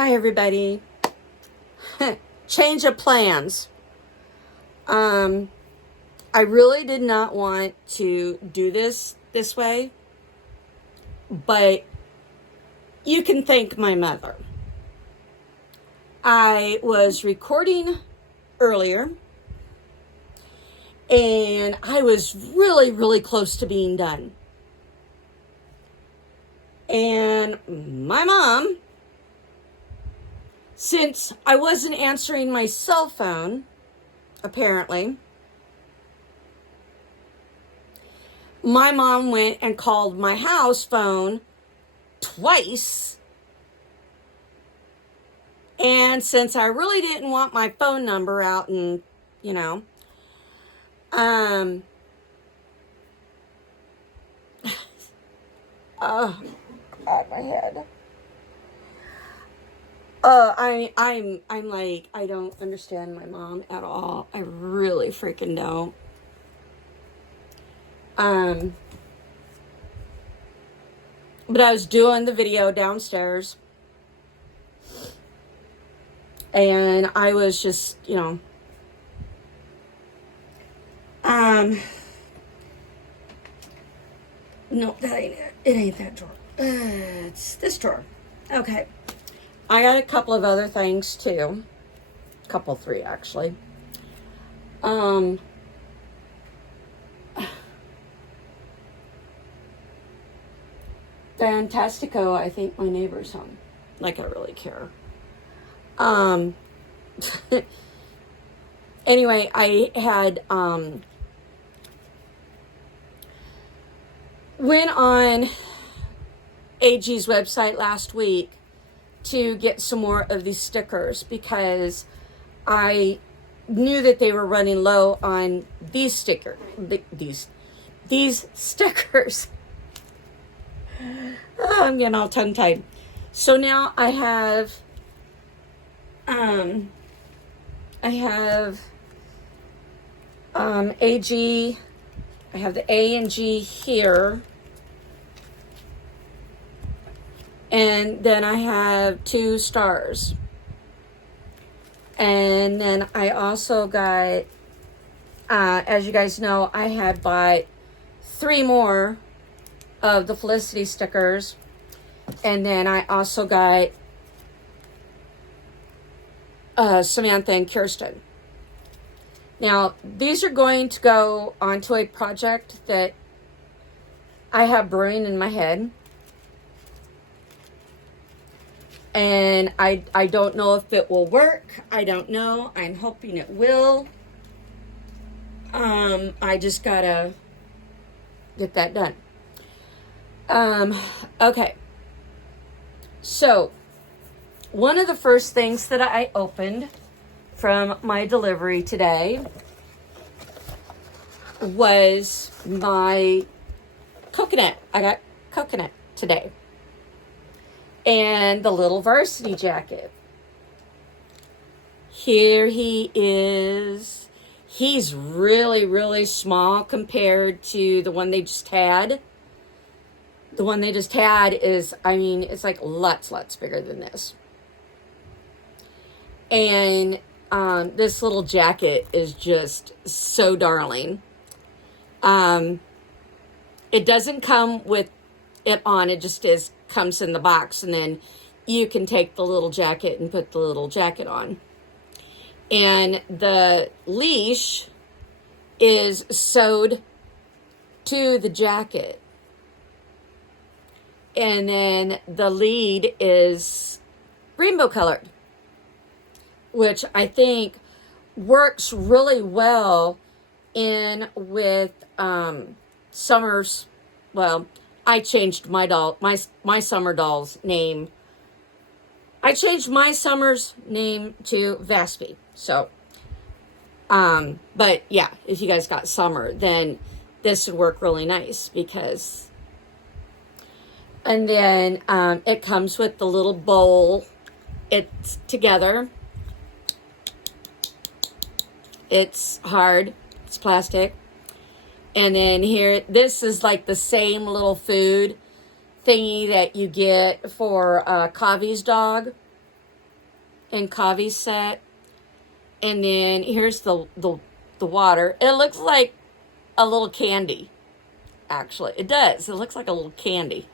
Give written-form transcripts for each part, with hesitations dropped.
Hi, everybody. Change of plans. I really did not want to do this way, but you can thank my mother. I was recording earlier, and I was really close to being done. And my mom, since I wasn't answering my cell phone, apparently, my mom went and called my house phone twice. And since I really didn't want my phone number out and, oh, God, my head. I'm like, I don't understand my mom at all. I really freaking don't. But I was doing the video downstairs, and I was just, no, that ain't it. It ain't that drawer. It's this drawer. Okay. I got a couple of other things too. Three actually. Fantastico, I think my neighbor's home. Like I really care. Anyway, I had went on AG's website last week to get some more of these stickers because I knew that they were running low on these these stickers. Oh, I'm getting all tongue-tied. So now I have AG. I have the A and G here. And then I have 2 stars. And then I also got, as you guys know, I had bought 3 more of the Felicity stickers. And then I also got Samantha and Kirsten. Now, these are going to go onto a project that I have brewing in my head. And I don't know if it will work. I don't know. I'm hoping it will. I just gotta get that done. Okay. So, one of the first things that I opened from my delivery today was my coconut. I got coconut today. And the little varsity jacket. Here he is. He's really small compared to the one they just had. The one they just had is, it's like lots bigger than this. And this little jacket is just so darling. It doesn't come with it on. It just comes in the box, and then you can take the little jacket and put the little jacket on. And the leash is sewed to the jacket. And then the lead is rainbow colored, which I think works really well in with Summer's. Well, I changed my summer doll's name. I changed my summer's name to Vaspy. So, but yeah, if you guys got summer, then this would work really nice because, and then it comes with the little bowl. It's together. It's hard. It's plastic. And then here, this is like the same little food thingy that you get for Kavi's dog. and coffee set. And then here's the water. It looks like a little candy, actually. It does. It looks like a little candy,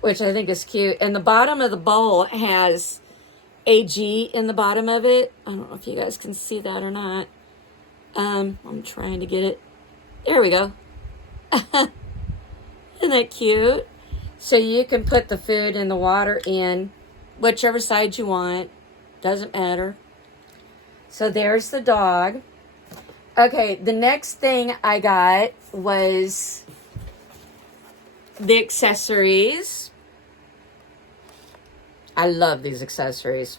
which I think is cute. And the bottom of the bowl has AG in the bottom of it. I don't know if you guys can see that or not. I'm trying to get it. There we go. Isn't that cute? So you can put the food and the water in whichever side you want. Doesn't matter. So there's the dog. Okay, the next thing I got was the accessories. I love these accessories.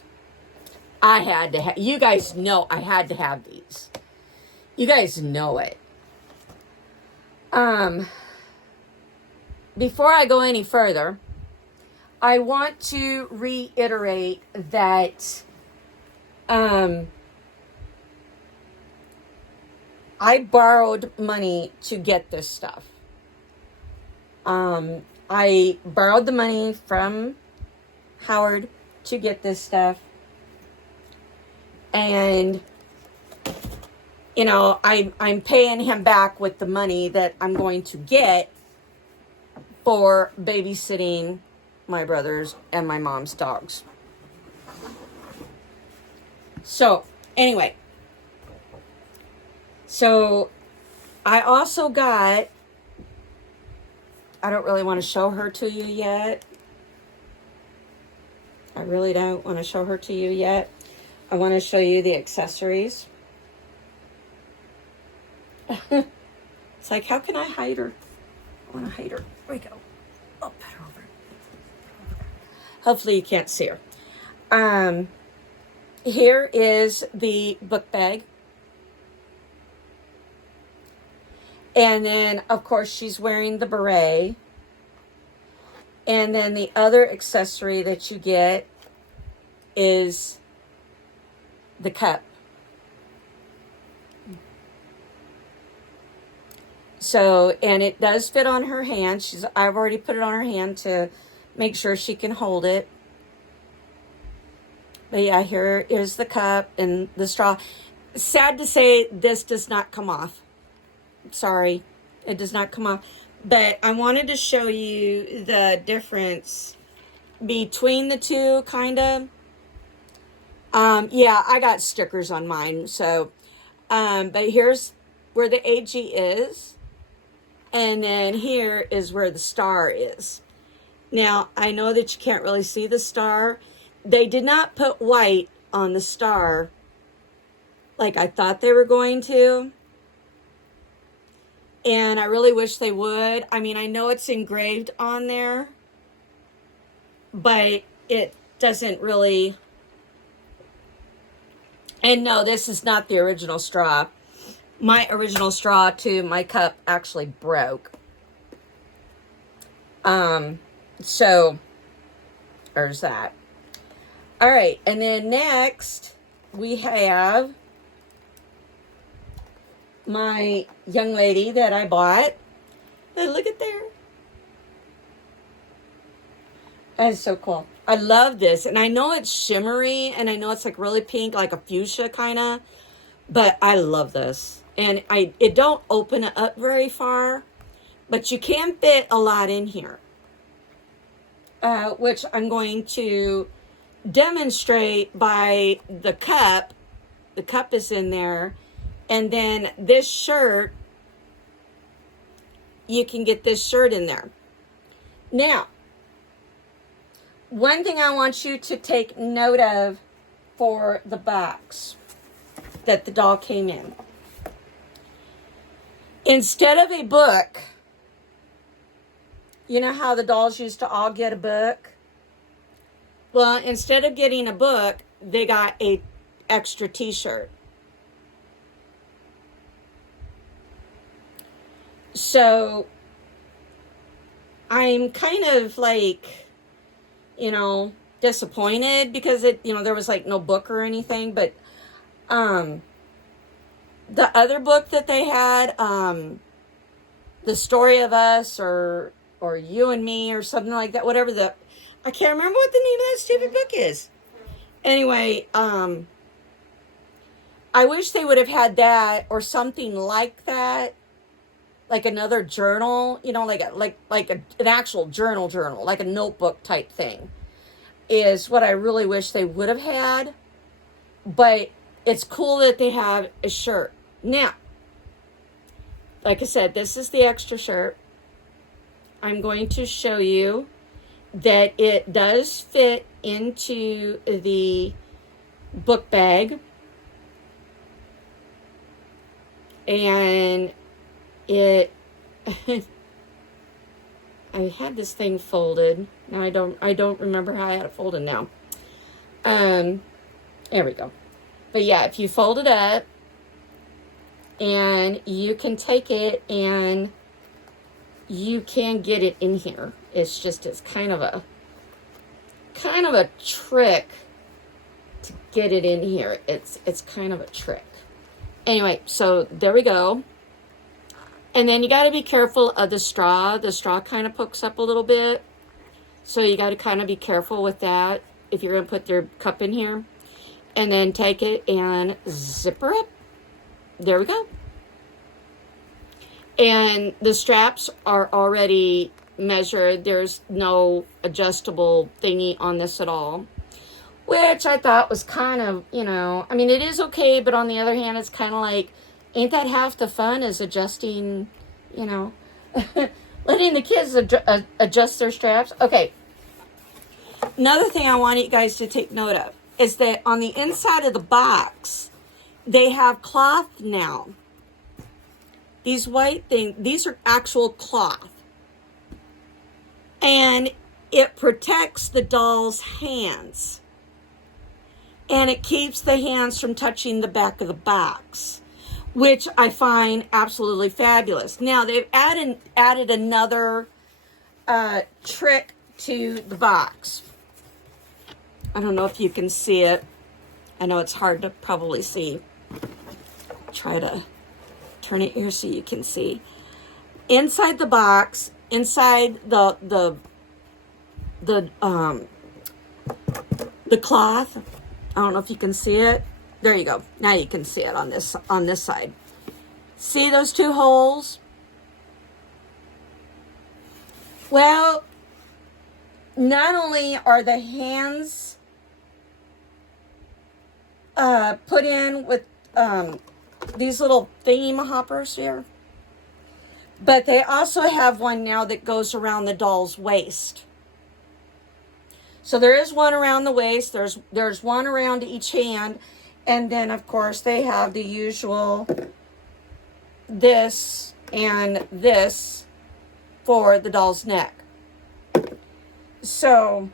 I had to have, you guys know I had to have these. You guys know it. Before I go any further, I want to reiterate that I borrowed money to get this stuff. I borrowed the money from Howard to get this stuff. And, you know, I'm paying him back with the money that I'm going to get for babysitting my brothers and my mom's dogs. So, anyway. So, I also got, I don't really want to show her to you yet. I really don't want to show her to you yet. I want to show you the accessories. It's like, how can I hide her? I want to hide her. There we go. Oh, put her over. Hopefully you can't see her. Here is the book bag. And then, of course, she's wearing the beret. And then the other accessory that you get is the cup. So, and it does fit on her hand. I've already put it on her hand to make sure she can hold it. But yeah, here is the cup and the straw. Sad to say, this does not come off. Sorry, it does not come off. But I wanted to show you the difference between the two, kind of. Yeah, I got stickers on mine. So, but here's where the AG is. And then here is where the star is. Now, I know that you can't really see the star. They did not put white on the star like I thought they were going to. And I really wish they would. I mean, I know it's engraved on there, but it doesn't really. And no, this is not the original straw. My original straw to my cup actually broke. So there's that. All right, and then next we have my young lady that I bought. And look at there. That is so cool. I love this. And I know it's shimmery and I know it's like really pink, like a fuchsia kind of, but I love this. And it don't open it up very far, but you can fit a lot in here, which I'm going to demonstrate by the cup. The cup is in there. And then this shirt, you can get this shirt in there. Now, one thing I want you to take note of for the box that the doll came in. Instead of a book, you know how the dolls used to all get a book? Well, instead of getting a book, they got a extra t-shirt. So I'm kind of like, you know, disappointed because there was like no book or anything, but the other book that they had, The Story of Us or You and Me or something like that, I can't remember what the name of that stupid book is. Anyway, I wish they would have had that or something like that, like another journal, you know, an actual journal, like a notebook type thing, is what I really wish they would have had. But it's cool that they have a shirt. Now, like I said, this is the extra shirt. I'm going to show you that it does fit into the book bag. And it, I had this thing folded. Now I don't remember how I had it folded now. There we go. But yeah, if you fold it up, and you can take it and you can get it in here. It's kind of a trick to get it in here. It's kind of a trick. Anyway, so there we go. And then you got to be careful of the straw. The straw kind of pokes up a little bit. So you got to kind of be careful with that if you're going to put your cup in here. And then take it and zipper it. There we go. And the straps are already measured. There's no adjustable thingy on this at all. Which I thought was kind of, you know, I mean, it is okay, but on the other hand, it's kind of like, ain't that half the fun is adjusting, you know, letting the kids adjust their straps? Okay. Another thing I want you guys to take note of is that on the inside of the box, they have cloth now. These white things, these are actual cloth. And it protects the doll's hands. And it keeps the hands from touching the back of the box, which I find absolutely fabulous. Now, they've added another trick to the box. I don't know if you can see it. I know it's hard to probably see. Try to turn it here so you can see. Inside the box, inside the cloth. I don't know if you can see it. There you go. Now you can see it on this side. See those two holes? Well, not only are the hands put in with these little thingy hoppers here, but they also have one now that goes around the doll's waist. So there is one around the waist, there's one around each hand, and then of course they have the usual this and this for the doll's neck. So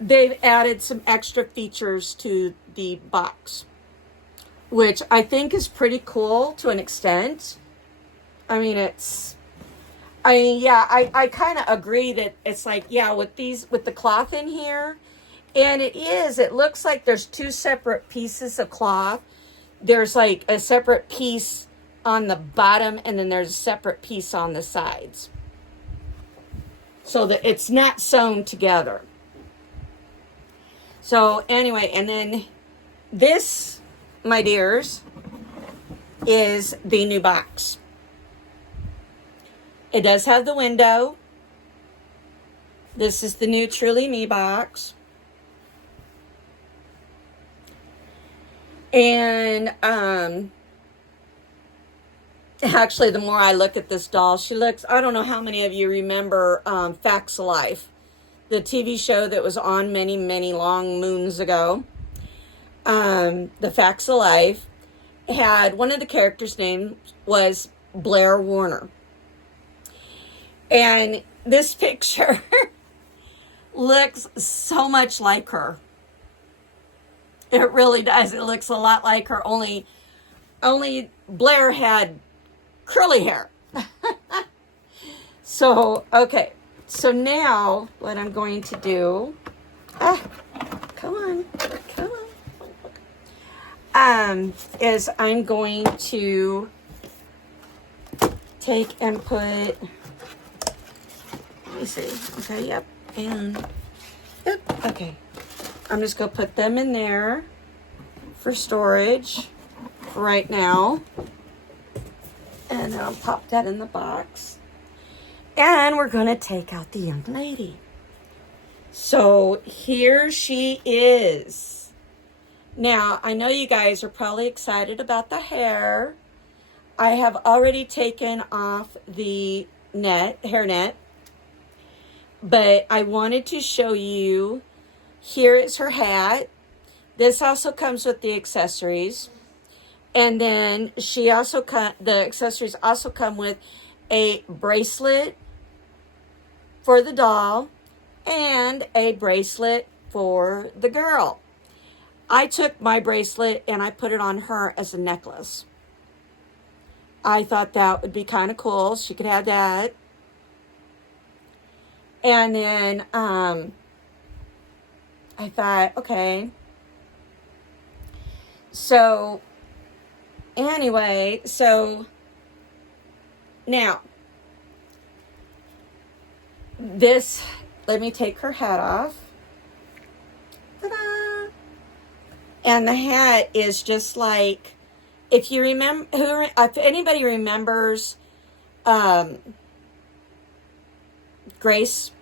they've added some extra features to the box, which I think is pretty cool to an extent. I mean, I kind of agree that it's like, yeah, with the cloth in here, and it looks like there's two separate pieces of cloth. There's like a separate piece on the bottom, and then there's a separate piece on the sides. So that it's not sewn together. So anyway, and then this, my dears, is the new box. It does have the window. This is the new Truly Me box. And actually, the more I look at this doll, she looks, I don't know how many of you remember Facts of Life, the TV show that was on many, many long moons ago. The Facts of Life had, one of the characters' name was Blair Warner. And this picture looks so much like her. It really does. It looks a lot like her, only Blair had curly hair. So, okay. So now what I'm going to do, come on. Is I'm going to take and put, let me see. Okay, yep. And, yep, okay. I'm just going to put them in there for storage right now. And then I'll pop that in the box. And we're going to take out the young lady. So here she is. Now, I know you guys are probably excited about the hair. I have already taken off the hairnet. But I wanted to show you, here is her hat. This also comes with the accessories. And then the accessories also come with a bracelet for the doll and a bracelet for the girl. I took my bracelet and I put it on her as a necklace. I thought that would be kind of cool. She could have that. And then I thought, okay. So anyway, so now this, let me take her hat off. Ta-da! And the hat is just like, if you remember, if anybody remembers Grace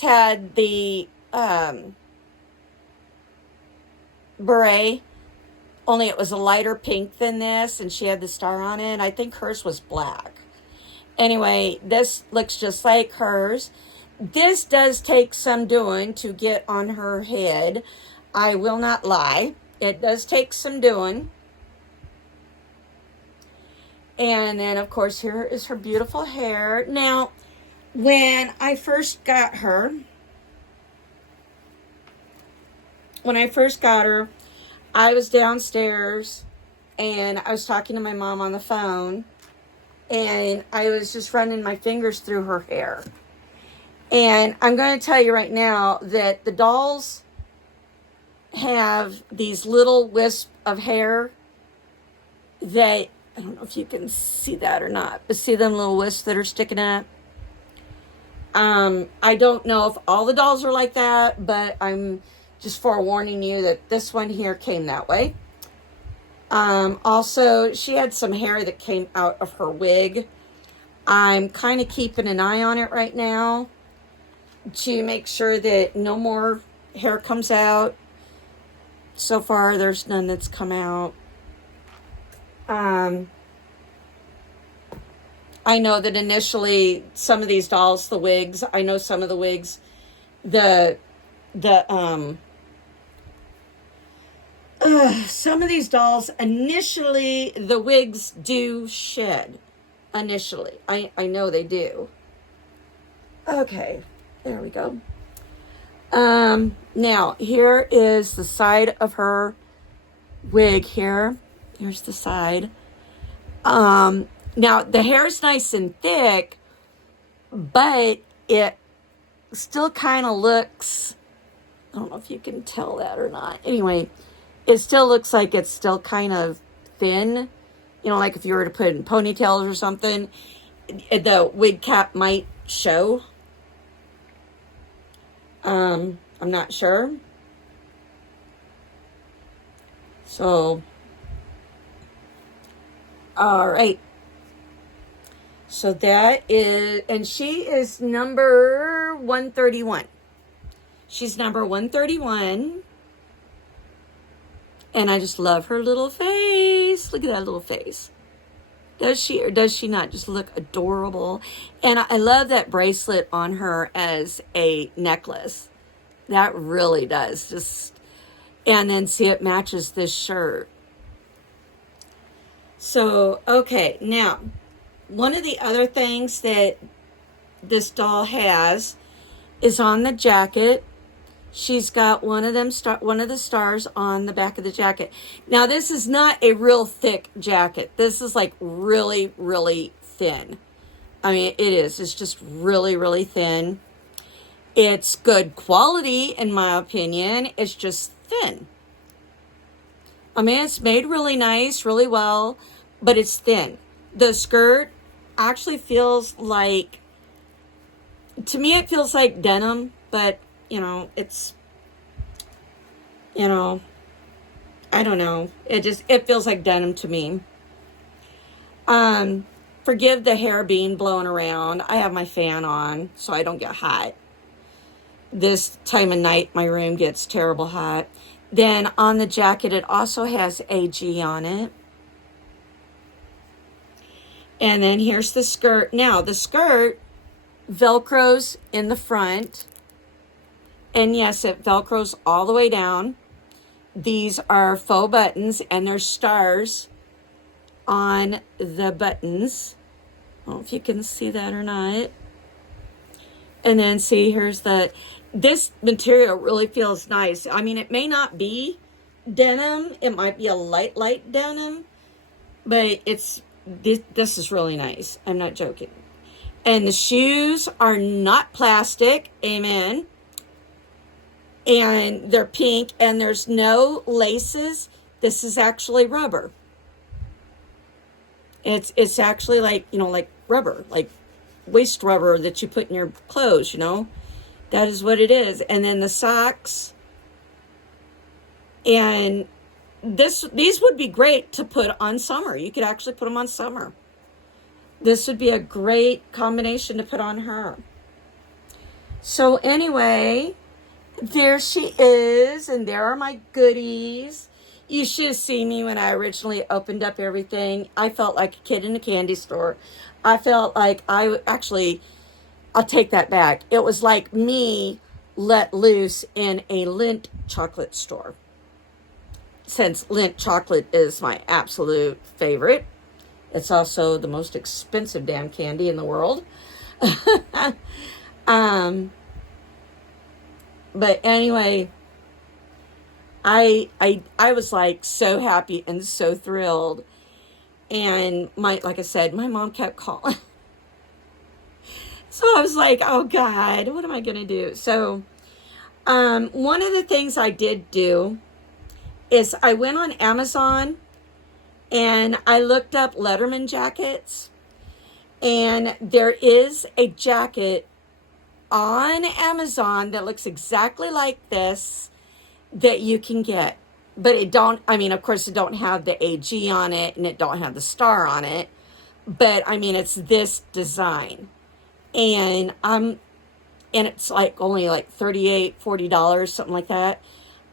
had the beret, only it was a lighter pink than this, and she had the star on it. I think hers was black. Anyway, this looks just like hers. This does take some doing to get on her head. I will not lie. It does take some doing. And then, of course, here is her beautiful hair. Now, when I first got her, I was downstairs and I was talking to my mom on the phone, and I was just running my fingers through her hair. And I'm going to tell you right now that the dolls have these little wisps of hair that, I don't know if you can see that or not, but see them little wisps that are sticking up? I don't know if all the dolls are like that, but I'm just forewarning you that this one here came that way. Also, she had some hair that came out of her wig. I'm kind of keeping an eye on it right now to make sure that no more hair comes out. So far, there's none that's come out. I know that initially some of these dolls, the wigs, I know some of the wigs, some of these dolls, initially, the wigs do shed. Initially. I know they do. Okay. There we go. Now, here is the side of her wig here. Here's the side. Now, the hair is nice and thick, but it still kind of looks, I don't know if you can tell that or not. Anyway, it still looks like it's still kind of thin. You know, like if you were to put it in ponytails or something, the wig cap might show. I'm not sure. So, all right. So that is, and she is number 131. She's number 131. And I just love her little face. Look at that little face. Does she or does she not just look adorable? And I love that bracelet on her as a necklace. That really does. Just, and then see, it matches this shirt. So, okay, now, one of the other things that this doll has is on the jacket. She's got one of the stars on the back of the jacket. Now, this is not a real thick jacket. This is like really, really thin. I mean, it is. It's just really, really thin. It's good quality, in my opinion. It's just thin. I mean, it's made really nice, really well, but it's thin. The skirt actually feels like, to me, it feels like denim, but it's, you know, I don't know. It feels like denim to me. Forgive the hair being blowing around. I have my fan on so I don't get hot. This time of night, my room gets terrible hot. Then on the jacket, it also has AG on it. And then here's the skirt. Now, the skirt Velcros in the front. And yes, it Velcros all the way down. These are faux buttons, and there's stars on the buttons. I don't know if you can see that or not. And then see, here's this material really feels nice. I mean, it may not be denim. It might be a light denim. But this is really nice. I'm not joking. And the shoes are not plastic. Amen. And they're pink, and there's no laces. This is actually rubber. It's actually like rubber, like waist rubber that you put in your clothes, That is what it is. And then the socks. And these would be great to put on summer. You could actually put them on summer. This would be a great combination to put on her. So anyway, there she is, and there are my goodies. You should have seen me when I originally opened up everything. I felt like a kid in a candy store. I felt like I'll take that back. It was like me let loose in a Lindt chocolate store. Since Lindt chocolate is my absolute favorite. It's also the most expensive damn candy in the world. But anyway, I was like so happy and so thrilled. And like I said, my mom kept calling. So I was like, oh God, what am I going to do? So one of the things I did do is I went on Amazon and I looked up Letterman jackets. And there is a jacket on Amazon that looks exactly like this that you can get. But of course it don't have the AG on it and it don't have the star on it. But it's this design. And it's like only like $38, $40, something like that.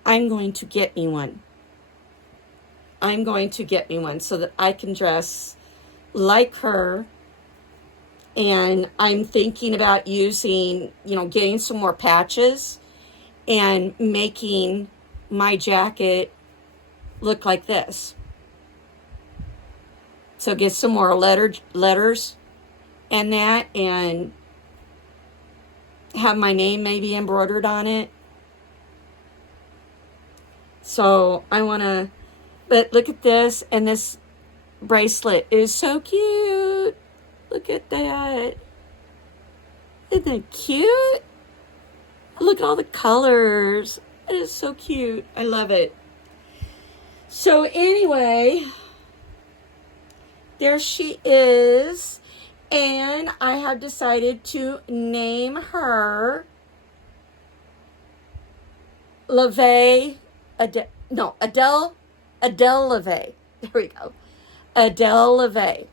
I'm going to get me one. So that I can dress like her. And I'm thinking about getting some more patches and making my jacket look like this. So get some more letters and that, and have my name maybe embroidered on it. So but look at this, and this bracelet is so cute. Look at that. Isn't that cute? Look at all the colors. It is so cute. I love it. So anyway, there she is. And I have decided to name her Adele LaVey. There we go. Adele LaVey.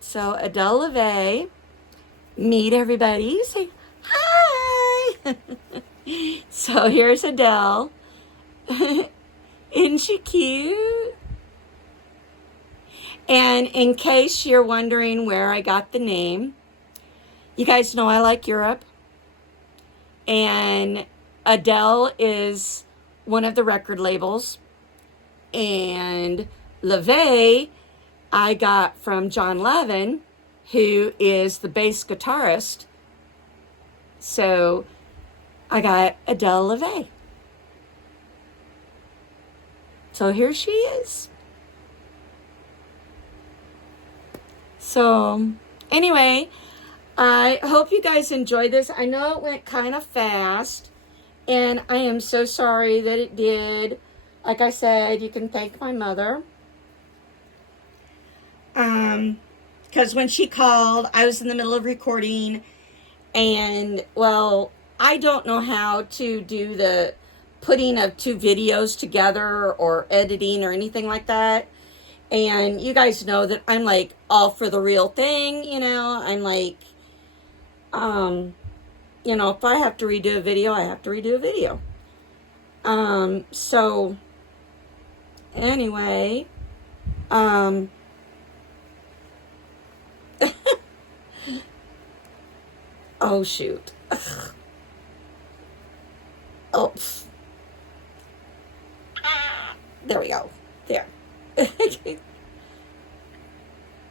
So Adele LaVey, meet everybody. Say hi. So here's Adele. Isn't she cute? And in case you're wondering where I got the name, you guys know I like Europe. And Adele is one of the record labels. And LaVey I got from John Levin, who is the bass guitarist. So I got Adele LaVey. So here she is. So anyway, I hope you guys enjoyed this. I know it went kind of fast, and I am so sorry that it did. Like I said, you can thank my mother. Because when she called, I was in the middle of recording, And, well, I don't know how to do the putting of two videos together or editing or anything like that. And you guys know that I'm like all for the real thing, you know. I'm like, you know, if I have to redo a video, I have to redo a video. So anyway, oh shoot. Oh, there we go. There.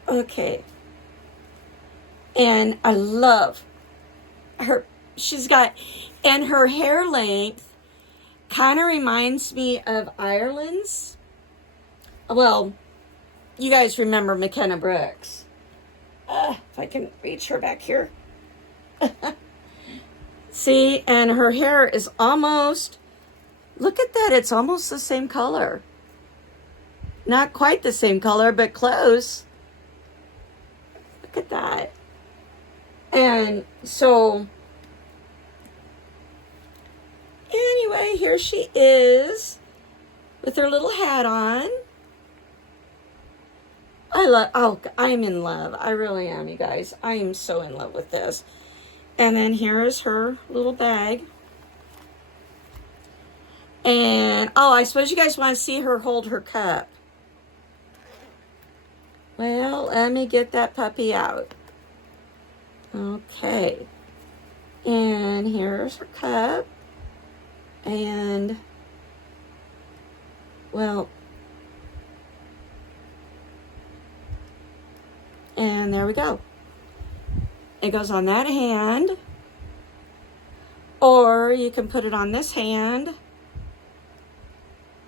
Okay. And I love her. She's got, and her hair length kind of reminds me of Ireland's. Well, you guys remember McKenna Brooks. If I can reach her back here. See, and her hair is almost, look at that, it's almost the same color. Not quite the same color, but close. Look at that. And so, anyway, here she is with her little hat on. I'm in love. I really am, you guys. I am so in love with this. And then here is her little bag. And, oh, I suppose you guys want to see her hold her cup. Well, let me get that puppy out. Okay. And here's her cup. And, well, and there we go. It goes on that hand. Or you can put it on this hand.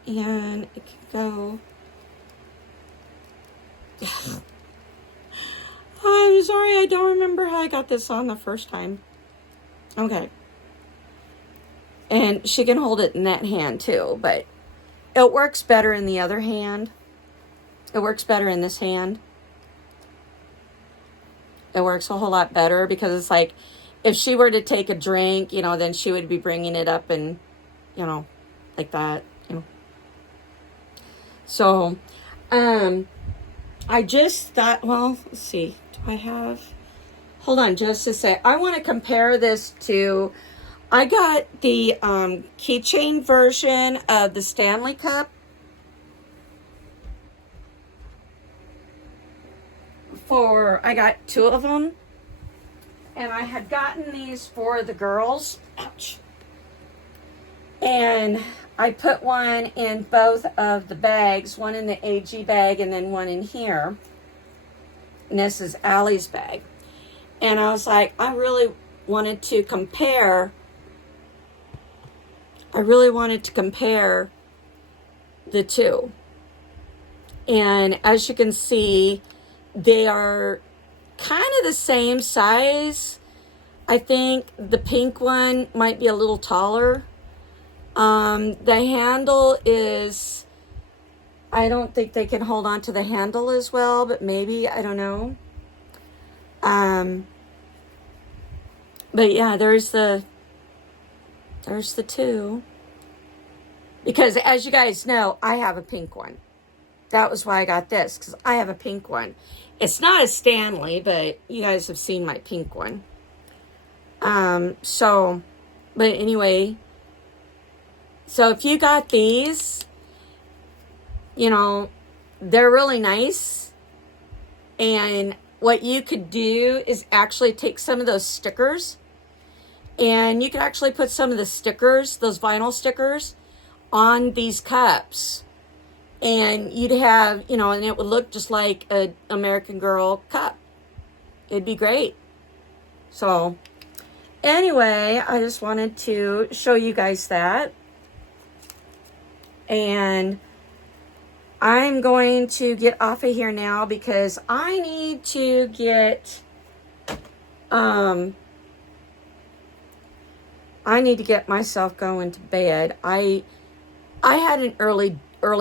And it can go. I'm sorry, I don't remember how I got this on the first time. Okay. And she can hold it in that hand too, but it works better in the other hand. It works better in this hand. It works a whole lot better because it's like, if she were to take a drink, you know, then she would be bringing it up and, you know, like that, you know. So, I just thought, well, let's see. Do I have, hold on just a sec. I want to compare this to, I got the keychain version of the Stanley Cup. I got 2 of them. And I had gotten these for the girls. Ouch. And I put one in both of the bags. One in the AG bag and then one in here. And this is Allie's bag. And I was like, I really wanted to compare. The two. And as you can see, they are kind of the same size. I think the pink one might be a little taller. The handle is, I don't think they can hold on to the handle as well, but maybe, I don't know. But yeah, there's the 2. Because as you guys know, I have a pink one. That was why I got this, because I have a pink one. It's not a Stanley, but you guys have seen my pink one. But anyway, so if you got these, you know, they're really nice. And what you could do is actually take some of those stickers, and you could actually put some of the stickers, those vinyl stickers, on these cups. And you'd have, you know, and it would look just like an American Girl cup. It'd be great. So, anyway, I just wanted to show you guys that. And I'm going to get off of here now because I need to get, I need to get myself going to bed. I had an early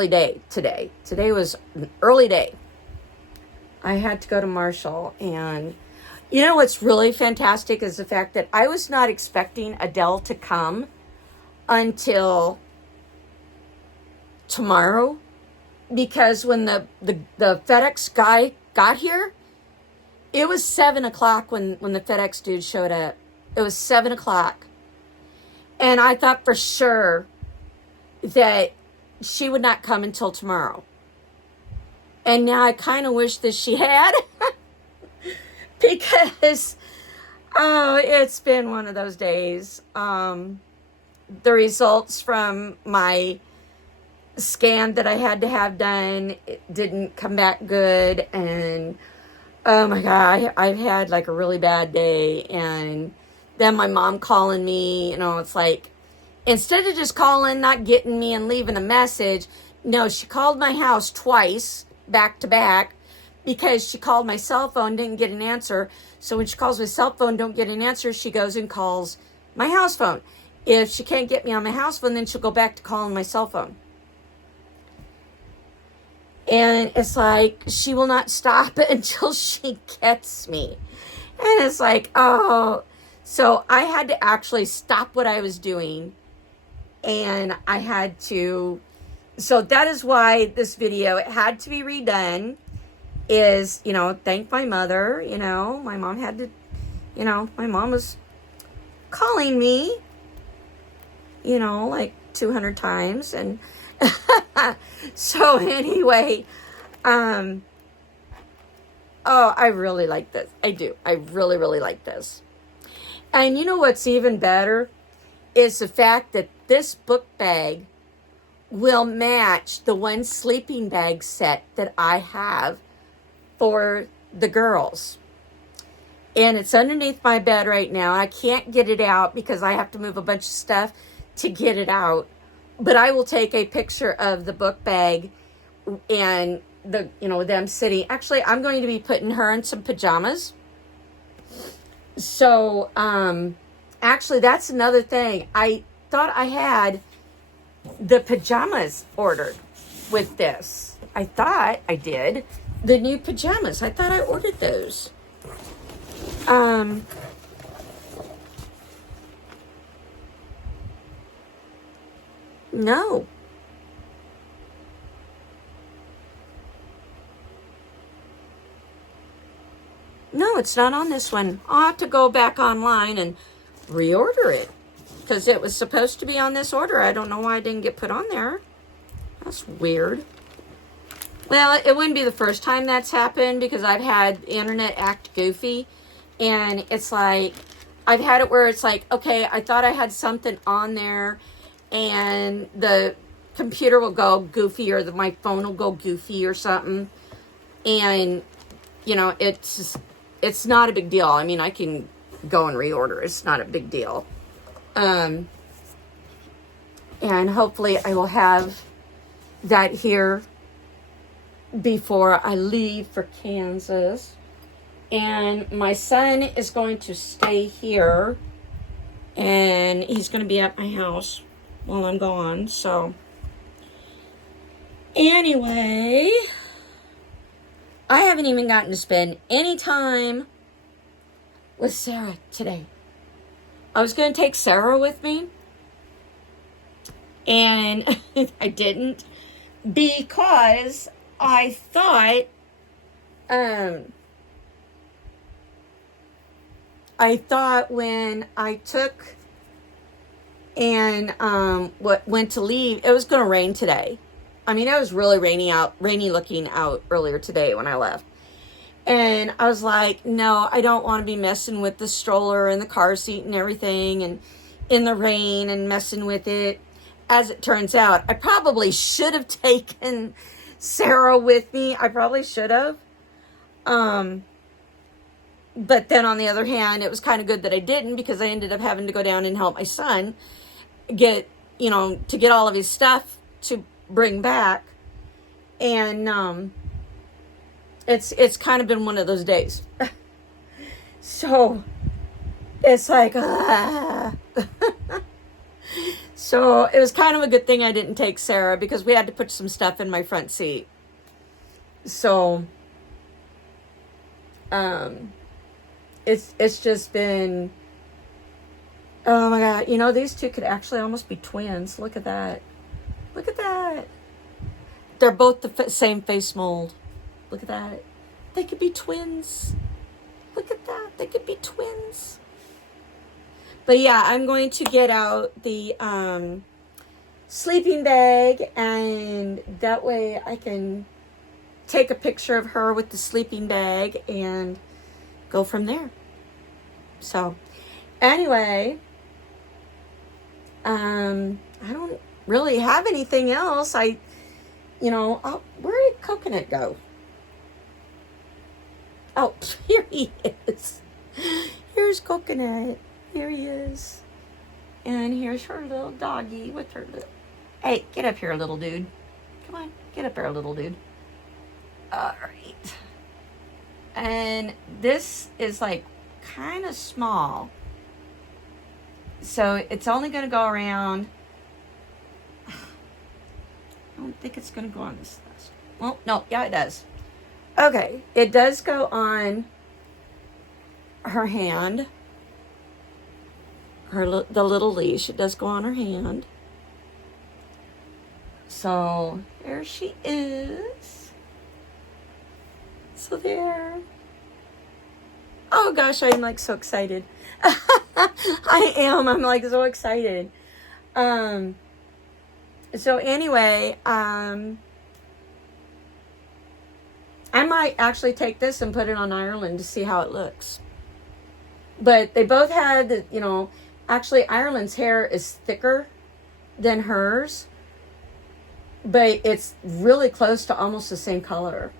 day today. Today was an early day. I had to go to Marshall, and You know what's really fantastic is the fact that I was not expecting Adele to come until tomorrow, because when the FedEx guy got here, it was 7 o'clock when the FedEx dude showed up. It was 7 o'clock. And I thought for sure that she would not come until tomorrow. And now I kind of wish that she had. Because, oh, it's been one of those days. The results from my scan that I had to have done, it didn't come back good. And, oh my God, I've had like a really bad day. And then my mom calling me, you know, it's like, instead of just calling, not getting me and leaving a message, no, she called my house twice, back to back, because she called my cell phone, didn't get an answer. So when she calls my cell phone, don't get an answer, she goes and calls my house phone. If she can't get me on my house phone, then she'll go back to calling my cell phone. And it's like, she will not stop until she gets me. And it's like, oh. So I had to actually stop what I was doing. And I had to, so that is why this video, it had to be redone, is, you know, thank my mother. You know, my mom had to, you know, my mom was calling me, you know, like 200 times. And so anyway, oh, I really like this. I do. I really, really like this. And you know what's even better is the fact that this book bag will match the one sleeping bag set that I have for the girls. And it's underneath my bed right now. I can't get it out because I have to move a bunch of stuff to get it out. But I will take a picture of the book bag and the, you know, them sitting. Actually, I'm going to be putting her in some pajamas. So, actually, that's another thing. I thought I had the pajamas ordered with this. I thought I did. The new pajamas. I thought I ordered those. No. No, it's not on this one. I'll have to go back online and reorder it, because it was supposed to be on this order. I don't know why it didn't get put on there. That's weird. Well, it wouldn't be the first time that's happened, because I've had the internet act goofy. And it's like, I've had it where it's like, okay, I thought I had something on there, and the computer will go goofy, or my phone will go goofy or something. And, you know, it's not a big deal. I mean, I can go and reorder. It's not a big deal. And hopefully I will have that here before I leave for Kansas. And my son is going to stay here, and he's going to be at my house while I'm gone. So anyway, I haven't even gotten to spend any time with Sarah today. I was going to take Sarah with me, and I didn't, because I thought, when I took and went to leave, it was going to rain today. I mean, it was really rainy looking out earlier today when I left. And I was like, no, I don't want to be messing with the stroller and the car seat and everything, and in the rain and messing with it. As it turns out, I probably should have taken Sarah with me. I probably should have. But then on the other hand, it was kind of good that I didn't, because I ended up having to go down and help my son to get all of his stuff to bring back. And it's kind of been one of those days. So it's like, So it was kind of a good thing I didn't take Sarah, because we had to put some stuff in my front seat. So it's just been, oh my God. You know, these two could actually almost be twins. Look at that. Look at that. They're both the same face mold. Look at that. They could be twins. Look at that. They could be twins. But yeah, I'm going to get out the sleeping bag, and that way I can take a picture of her with the sleeping bag and go from there. So anyway, I don't really have anything else. Where did Coconut go? Oh, here he is. Here's Coconut. Here he is. And here's her little doggy with her little... Hey, get up here, little dude. Come on, get up here, little dude. All right. And this is like kind of small. So it's only going to go around... I don't think it's going to go on this last. Well, no, yeah, it does. Okay, it does go on her hand. The little leash. It does go on her hand. So there she is. So there. Oh gosh, I'm like so excited. I am. I'm like so excited. So anyway, I might actually take this and put it on Ireland to see how it looks. But they both had, actually Ireland's hair is thicker than hers, but it's really close to almost the same color.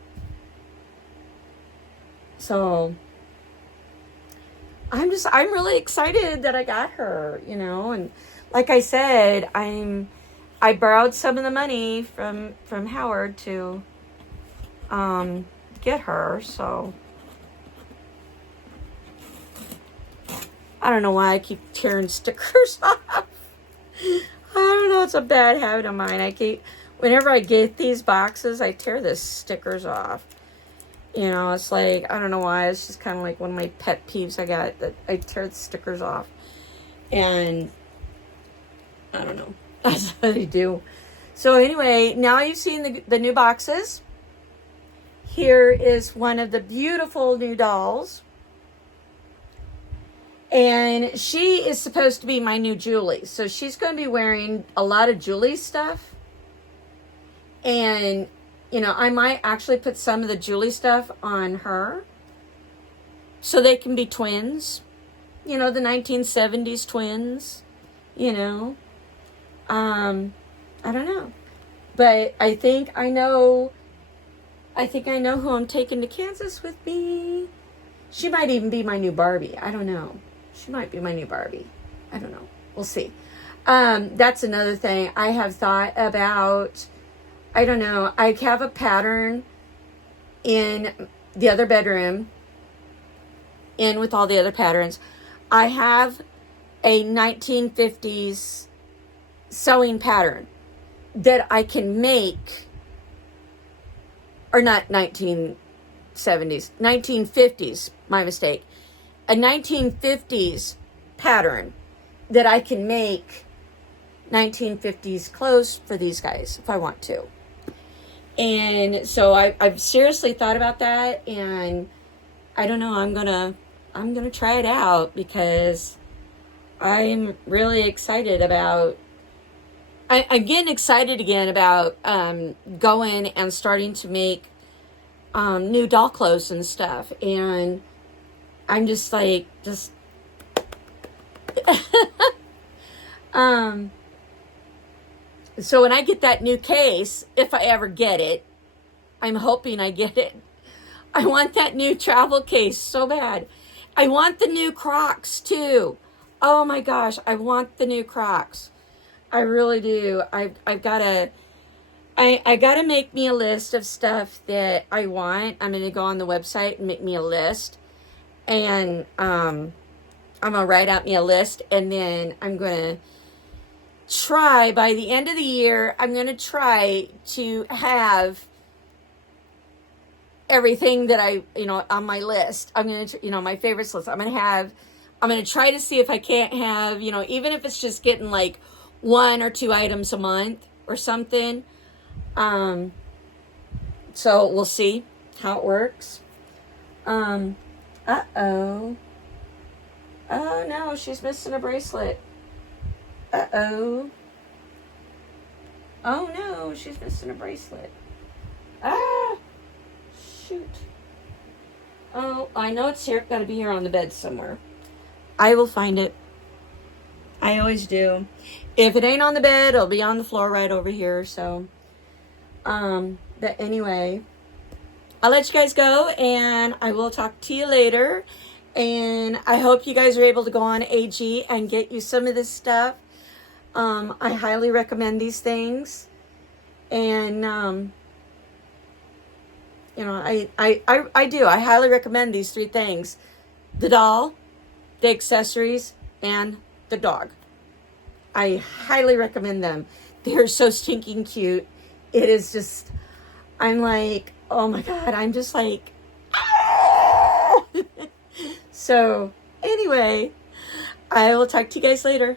So I'm really excited that I got her, and like I said, I borrowed some of the money from Howard to get her, so I don't know why I keep tearing stickers off. I don't know, it's a bad habit of mine. Whenever I get these boxes, I tear the stickers off. It's like, I don't know why, it's just kind of like one of my pet peeves I got, that I tear the stickers off. And I don't know, that's what I do. So anyway, now you've seen the new boxes. Here is one of the beautiful new dolls. And she is supposed to be my new Julie. So she's going to be wearing a lot of Julie's stuff. And, I might actually put some of the Julie stuff on her. So they can be twins. The 1970s twins. I don't know. But I think I know who I'm taking to Kansas with me. She might even be my new Barbie. I don't know. She might be my new Barbie. I don't know. We'll see. That's another thing I have thought about. I don't know. I have a pattern in the other bedroom, in with all the other patterns. I have a 1950s sewing pattern that I can make, or not 1970s, 1950s, my mistake. A 1950s pattern that I can make 1950s clothes for these guys if I want to. And so I've seriously thought about that, and I don't know, I'm gonna try it out because I'm really excited about, I'm getting excited again about going and starting to make new doll clothes and stuff. And I'm just like, so when I get that new case, if I ever get it, I'm hoping I get it. I want that new travel case so bad. I want the new Crocs too. Oh my gosh, I want the new Crocs. I really do. I gotta make me a list of stuff that I want. I'm gonna go on the website and make me a list. And I'm gonna write out me a list, and then I'm gonna try by the end of the year, I'm gonna try to have everything that I, on my list. I'm going to, my favorites list. I'm going to try to see if I can't have, even if it's just getting like 1 or 2 items a month or something. So we'll see how it works. Uh-oh. Oh no, she's missing a bracelet. Uh-oh. Oh no, she's missing a bracelet. Ah! Shoot. Oh, I know it's here. Got to be here on the bed somewhere. I will find it. I always do. If it ain't on the bed, it'll be on the floor right over here. So, but anyway, I'll let you guys go, and I will talk to you later. And I hope you guys are able to go on AG and get you some of this stuff. I highly recommend these things. And, I do. I highly recommend these 3 things. The doll, the accessories, and the dog. I highly recommend them. They're so stinking cute. It is just, I'm like, oh my God, I'm just like, ah! So, anyway, I will talk to you guys later.